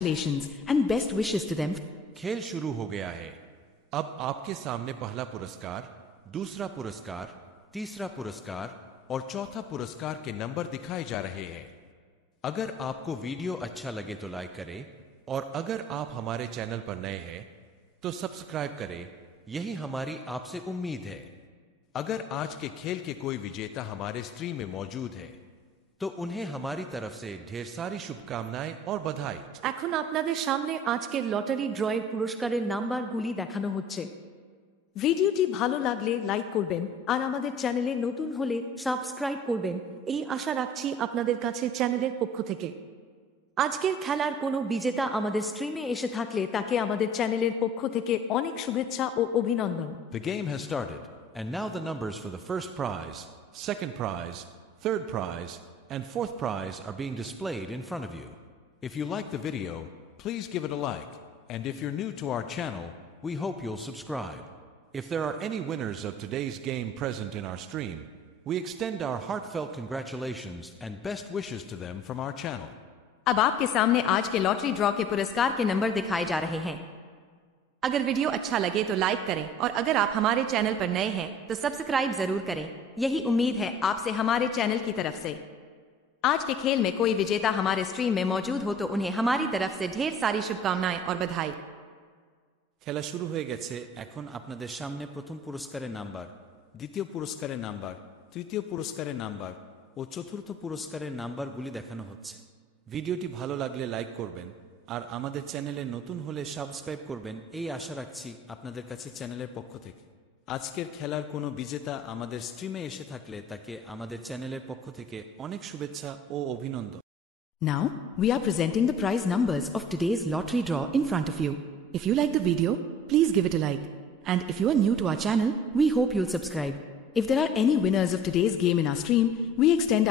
Congratulations and best wishes to them. खेल शुरू हो गया है। अब आपके सामने पहला पुरस्कार, दूसरा पुरस्कार, तीसरा पुरस्कार और चौथा पुरस्कार के नंबर दिखाए जा रहे हैं। अगर आपको वीडियो अच्छा लगे तो लाइक करें और अगर आप हमारे चैनल पर नए हैं तो सब्सक्राइब करें, यही हमारी आपसे उम्मीद है। अगर आज के खेल के कोई विजेता हमारे स्ट्रीम में मौजूद है तो उन्हें हमारी तरफ से ढेर सारी शुभकामनाएं और बधाई। এখন আপনাদের সামনে আজকের লটারি ড্রয়ের পুরস্কারের নাম্বারগুলি দেখানো হচ্ছে। ভিডিওটি ভালো লাগলে লাইক করবেন আর আমাদের চ্যানেলে নতুন হলে সাবস্ক্রাইব করবেন, এই আশা রাখছি আপনাদের কাছে চ্যানেলের পক্ষ থেকে। আজকের খেলার কোনো বিজেতা আমাদের স্ট্রিমে এসে থাকলে তাকে আমাদের চ্যানেলের পক্ষ থেকে অনেক শুভেচ্ছা ও অভিনন্দন। The game has started and now the numbers for the first prize, second prize, third prize and fourth prize are being displayed in front of you. If you like the video, please give it a like, and if you're new to our channel, we hope you'll subscribe. If there are any winners of today's game present in our stream, we extend our heartfelt congratulations and best wishes to them from our channel. अब आपके सामने आज के lottery draw के पुरस्कार के number दिखाए जा रहे हैं। अगर वीडियो अच्छा लगे तो लाइक करें और अगर आप हमारे चैनल पर नए हैं तो सब्सक्राइब जरूर करें, यही उम्मीद है आपसे हमारे चैनल की तरफ से। आज के खेल में कोई विजेता हमारे स्ट्रीम में मौजूद हो तो उन्हें हमारी तरफ से ढेर सारी शुभकामनाएं और बधाई। খেলা শুরু হয়ে গেছে। এখন আপনাদের সামনে প্রথম পুরস্কারের নাম্বার, দ্বিতীয় পুরস্কারের নাম্বার, তৃতীয় পুরস্কারের নাম্বার ও চতুর্থ পুরস্কারের নাম্বারগুলি দেখানো হচ্ছে। ভিডিওটি ভালো লাগলে লাইক করবেন আর আমাদের চ্যানেলে নতুন হলে সাবস্ক্রাইব করবেন, এই আশা রাখছি আপনাদের কাছে চ্যানেলের পক্ষ থেকে। আজকের খেলার কোনো বিজেতা আমাদের স্ট্রিমে এসে থাকলে তাকে আমাদের চ্যানেলের পক্ষ থেকে অনেক শুভেচ্ছা ও অভিনন্দন। Now, we are presenting the prize numbers of today's lottery draw in front of you. If you like the video, please give it a like. And if you are new to our channel, we hope you'll subscribe. If there are any winners of today's game in our stream, we extend our